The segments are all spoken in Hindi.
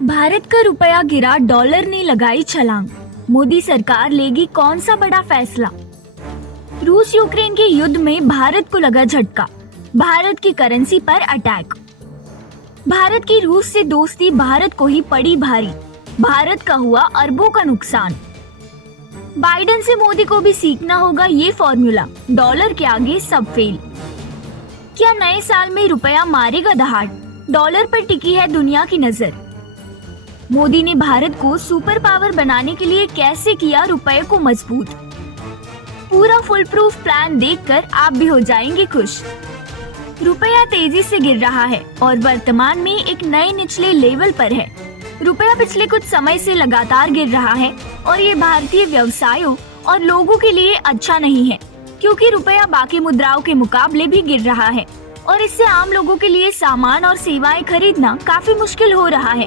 भारत का रुपया गिरा, डॉलर ने लगाई छलांग। मोदी सरकार लेगी कौन सा बड़ा फैसला? रूस यूक्रेन के युद्ध में भारत को लगा झटका, भारत की करेंसी पर अटैक। भारत की रूस से दोस्ती भारत को ही पड़ी भारी, भारत का हुआ अरबों का नुकसान। बाइडेन से मोदी को भी सीखना होगा ये फॉर्मूला, डॉलर के आगे सब फेल। क्या नए साल में रुपया मारेगा दहाड़? डॉलर पर टिकी है दुनिया की नजर। मोदी ने भारत को सुपर पावर बनाने के लिए कैसे किया रुपए को मजबूत? पूरा फुल प्रूफ प्लान देखकर आप भी हो जाएंगे खुश। रुपया तेजी से गिर रहा है और वर्तमान में एक नए निचले लेवल पर है। रुपया पिछले कुछ समय से लगातार गिर रहा है और ये भारतीय व्यवसायों और लोगों के लिए अच्छा नहीं है, क्योंकि रुपया बाकी मुद्राओं के मुकाबले भी गिर रहा है और इससे आम लोगों के लिए सामान और सेवाएं खरीदना काफी मुश्किल हो रहा है।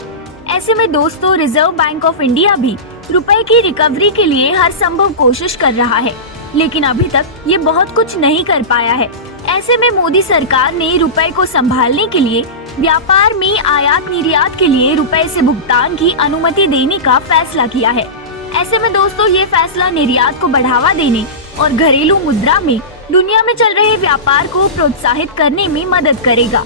ऐसे में दोस्तों, रिजर्व बैंक ऑफ इंडिया भी रुपए की रिकवरी के लिए हर संभव कोशिश कर रहा है, लेकिन अभी तक ये बहुत कुछ नहीं कर पाया है। ऐसे में मोदी सरकार ने रुपए को संभालने के लिए व्यापार में आयात निर्यात के लिए रुपए से भुगतान की अनुमति देने का फैसला किया है। ऐसे में दोस्तों, ये फैसला निर्यात को बढ़ावा देने और घरेलू मुद्रा में दुनिया में चल रहे व्यापार को प्रोत्साहित करने में मदद करेगा।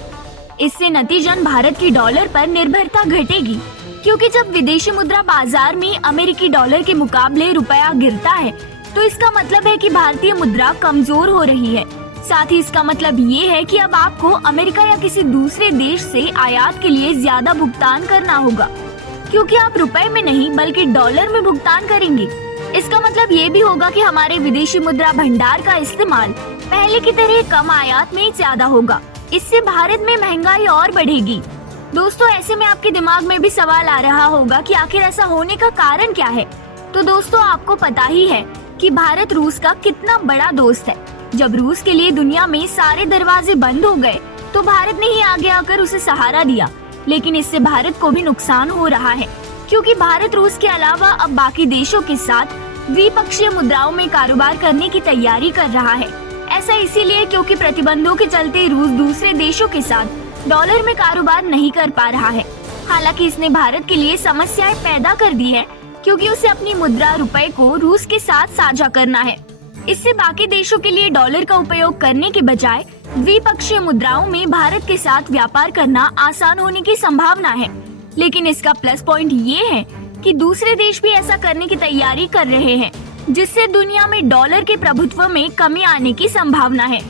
इससे नतीजन भारत की डॉलर पर निर्भरता घटेगी, क्योंकि जब विदेशी मुद्रा बाजार में अमेरिकी डॉलर के मुकाबले रुपया गिरता है तो इसका मतलब है कि भारतीय मुद्रा कमजोर हो रही है। साथ ही इसका मतलब ये है कि अब आपको अमेरिका या किसी दूसरे देश से आयात के लिए ज्यादा भुगतान करना होगा, क्योंकि आप रुपए में नहीं बल्कि डॉलर में भुगतान करेंगे। इसका मतलब ये भी होगा कि हमारे विदेशी मुद्रा भंडार का इस्तेमाल पहले की तरह कम आयात में ज्यादा होगा। इससे भारत में महंगाई और बढ़ेगी। दोस्तों, ऐसे में आपके दिमाग में भी सवाल आ रहा होगा कि आखिर ऐसा होने का कारण क्या है। तो दोस्तों, आपको पता ही है कि भारत रूस का कितना बड़ा दोस्त है। जब रूस के लिए दुनिया में सारे दरवाजे बंद हो गए तो भारत ने ही आगे आकर उसे सहारा दिया, लेकिन इससे भारत को भी नुकसान हो रहा है, क्योंकि भारत रूस के अलावा अब बाकी देशों के साथ द्विपक्षीय मुद्राओं में कारोबार करने की तैयारी कर रहा है। ऐसा इसीलिए क्योंकि प्रतिबंधों के चलते रूस दूसरे देशों के साथ डॉलर में कारोबार नहीं कर पा रहा है। हालांकि इसने भारत के लिए समस्याएं पैदा कर दी है, क्योंकि उसे अपनी मुद्रा रुपए को रूस के साथ साझा करना है। इससे बाकी देशों के लिए डॉलर का उपयोग करने के बजाय द्विपक्षीय मुद्राओं में भारत के साथ व्यापार करना आसान होने की संभावना है। लेकिन इसका प्लस पॉइंट ये है कि दूसरे देश भी ऐसा करने की तैयारी कर रहे हैं, जिससे दुनिया में डॉलर के प्रभुत्व में कमी आने की संभावना है।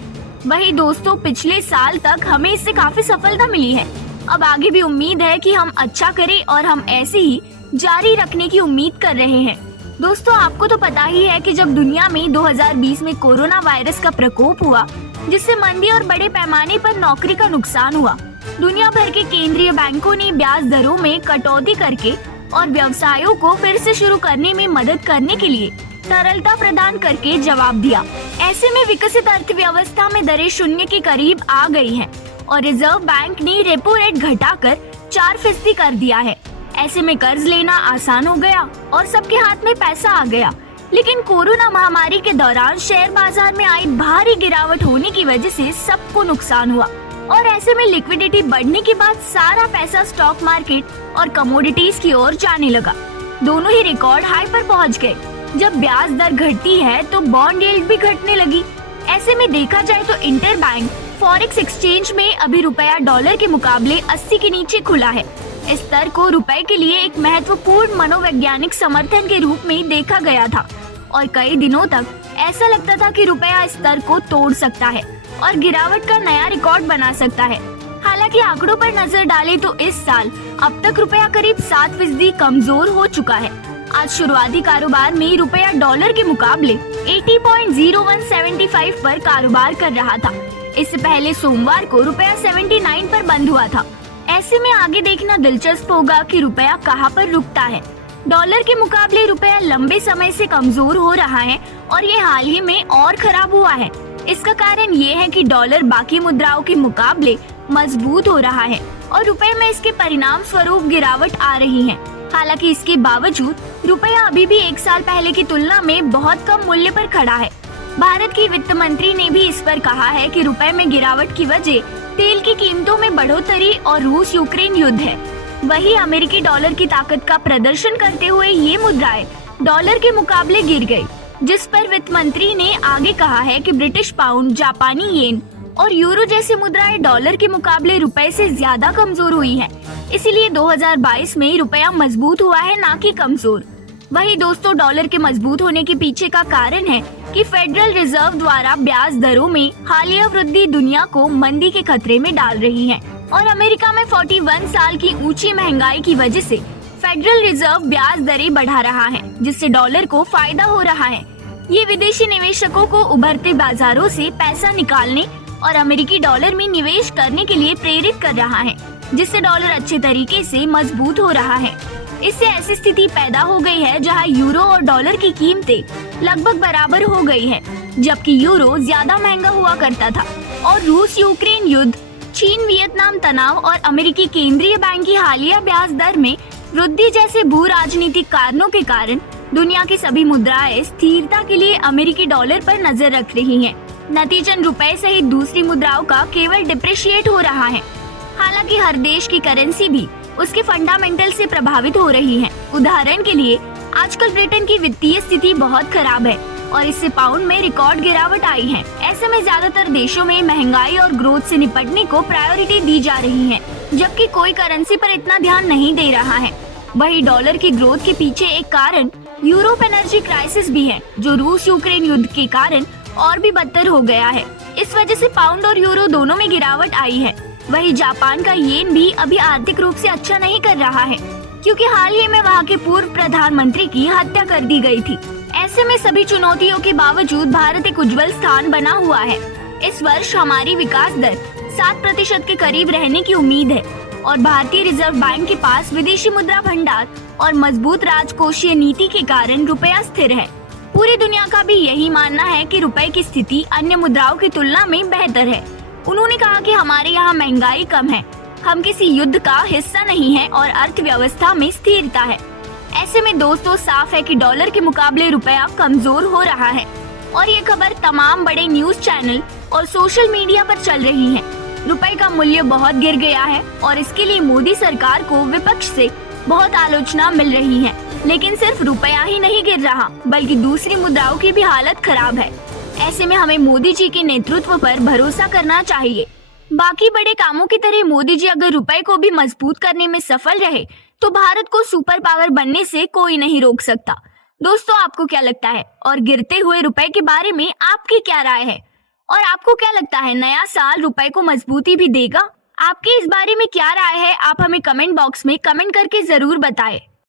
वही दोस्तों, पिछले साल तक हमें इससे काफी सफलता मिली है। अब आगे भी उम्मीद है कि हम अच्छा करें और हम ऐसे ही जारी रखने की उम्मीद कर रहे हैं। दोस्तों, आपको तो पता ही है कि जब दुनिया में 2020 में कोरोना वायरस का प्रकोप हुआ, जिससे मंदी और बड़े पैमाने पर नौकरी का नुकसान हुआ, दुनिया भर के केंद्रीय बैंकों ने ब्याज दरों में कटौती करके और व्यवसायों को फिर से शुरू करने में मदद करने के लिए तरलता प्रदान करके जवाब दिया। ऐसे में विकसित अर्थव्यवस्था में दरें शून्य के करीब आ गई हैं और रिजर्व बैंक ने रेपो रेट घटाकर 4% कर दिया है। ऐसे में कर्ज लेना आसान हो गया और सबके हाथ में पैसा आ गया। लेकिन कोरोना महामारी के दौरान शेयर बाजार में आई भारी गिरावट होने की वजह से सबको नुकसान हुआ और ऐसे में लिक्विडिटी बढ़ने के बाद सारा पैसा स्टॉक मार्केट और कमोडिटीज की ओर जाने लगा। दोनों ही रिकॉर्ड हाई पर पहुंच गए। जब ब्याज दर घटती है तो बॉन्ड यील्ड भी घटने लगी। ऐसे में देखा जाए तो इंटर बैंक फॉरेक्स एक्सचेंज में अभी रुपया डॉलर के मुकाबले 80 के नीचे खुला है। इस स्तर को रुपए के लिए एक महत्वपूर्ण मनोवैज्ञानिक समर्थन के रूप में देखा गया था और कई दिनों तक ऐसा लगता था कि रुपया इस स्तर को तोड़ सकता है और गिरावट का नया रिकॉर्ड बना सकता है। हालांकि आंकड़ों पर नजर डालें तो इस साल अब तक रुपया करीब 7% कमजोर हो चुका है। आज शुरुआती कारोबार में रुपया डॉलर के मुकाबले 80.0175 पर कारोबार कर रहा था। इससे पहले सोमवार को रुपया 79 पर बंद हुआ था। ऐसे में आगे देखना दिलचस्प होगा कि रुपया कहां पर रुकता है। डॉलर के मुकाबले रुपया लंबे समय से कमजोर हो रहा है और ये हाल ही में और खराब हुआ है। इसका कारण ये है कि डॉलर बाकी मुद्राओं के मुकाबले मजबूत हो रहा है और रुपए में इसके परिणाम स्वरूप गिरावट आ रही है। हालांकि इसके बावजूद रुपया अभी भी एक साल पहले की तुलना में बहुत कम मूल्य पर खड़ा है। भारत की वित्त मंत्री ने भी इस पर कहा है कि रुपए में गिरावट की वजह तेल की कीमतों में बढ़ोतरी और रूस यूक्रेन युद्ध है। वही अमेरिकी डॉलर की ताकत का प्रदर्शन करते हुए ये मुद्राएं डॉलर के मुकाबले गिर गई, जिस पर वित्त मंत्री ने आगे कहा है कि ब्रिटिश पाउंड, जापानी येन और यूरो जैसी मुद्राएं डॉलर के मुकाबले रुपए से ज्यादा कमजोर हुई हैं। इसीलिए 2022 में रुपया मजबूत हुआ है, ना कि कमजोर। वही दोस्तों, डॉलर के मजबूत होने के पीछे का कारण है कि फेडरल रिजर्व द्वारा ब्याज दरों में हालिया वृद्धि दुनिया को मंदी के खतरे में डाल रही है और अमेरिका में 41 साल की ऊंची महंगाई की वजह से फेडरल रिजर्व ब्याज दरें बढ़ा रहा है, जिससे डॉलर को फायदा हो रहा है। ये विदेशी निवेशकों को उभरते बाजारों से पैसा निकालने और अमेरिकी डॉलर में निवेश करने के लिए प्रेरित कर रहा है, जिससे डॉलर अच्छे तरीके से मजबूत हो रहा है। इससे ऐसी स्थिति पैदा हो गई है जहां यूरो और डॉलर की कीमतें लगभग बराबर हो गई है, जबकि यूरो ज्यादा महंगा हुआ करता था। और रूस यूक्रेन युद्ध, चीन वियतनाम तनाव और अमेरिकी केंद्रीय बैंक की हालिया ब्याज दर में वृद्धि जैसे भू राजनीतिक कारणों के कारण दुनिया की सभी मुद्राएं स्थिरता के लिए अमेरिकी डॉलर पर नजर रख रही हैं। नतीजन रुपए सहित दूसरी मुद्राओं का केवल डिप्रिशिएट हो रहा है। हालांकि हर देश की करेंसी भी उसके फंडामेंटल से प्रभावित हो रही है। उदाहरण के लिए आजकल ब्रिटेन की वित्तीय स्थिति बहुत खराब है और इससे पाउंड में रिकॉर्ड गिरावट आई है। ऐसे में ज्यादातर देशों में महंगाई और ग्रोथ से निपटने को प्रायोरिटी दी जा रही है, जबकि कोई करेंसी पर इतना ध्यान नहीं दे रहा है। वही डॉलर की ग्रोथ के पीछे एक कारण यूरोप एनर्जी क्राइसिस भी है, जो रूस यूक्रेन युद्ध के कारण और भी बदतर हो गया है। इस वजह से पाउंड और यूरो दोनों में गिरावट आई है। वही जापान का येन भी अभी आर्थिक रूप से अच्छा नहीं कर रहा है, क्योंकि हाल ही में वहाँ के पूर्व प्रधानमंत्री की हत्या कर दी गई थी। ऐसे में सभी चुनौतियों के बावजूद भारत एक उज्जवल स्थान बना हुआ है। इस वर्ष हमारी विकास दर 7% के करीब रहने की उम्मीद है और भारतीय रिजर्व बैंक के पास विदेशी मुद्रा भंडार और मजबूत राजकोषीय नीति के कारण रुपया स्थिर है। पूरी दुनिया का भी यही मानना है कि रुपए की स्थिति अन्य मुद्राओं की तुलना में बेहतर है। उन्होंने कहा कि हमारे यहाँ महंगाई कम है, हम किसी युद्ध का हिस्सा नहीं है और अर्थव्यवस्था में स्थिरता है। ऐसे में दोस्तों, साफ है कि डॉलर के मुकाबले रुपया कमजोर हो रहा है और ये खबर तमाम बड़े न्यूज चैनल और सोशल मीडिया पर चल रही है। रुपए का मूल्य बहुत गिर गया है और इसके लिए मोदी सरकार को विपक्ष से बहुत आलोचना मिल रही है। लेकिन सिर्फ रुपया ही नहीं गिर रहा, बल्कि दूसरी मुद्राओं की भी हालत खराब है। ऐसे में हमें मोदी जी के नेतृत्व पर भरोसा करना चाहिए। बाकी बड़े कामों की तरह मोदी जी अगर रुपए को भी मजबूत करने में सफल रहे तो भारत को सुपर पावर बनने से कोई नहीं रोक सकता। दोस्तों, आपको क्या लगता है और गिरते हुए रुपए के बारे में आपकी क्या राय है? और आपको क्या लगता है नया साल रुपए को मजबूती भी देगा? आपके इस बारे में क्या राय है? आप हमें कमेंट बॉक्स में कमेंट करके जरूर बताएं।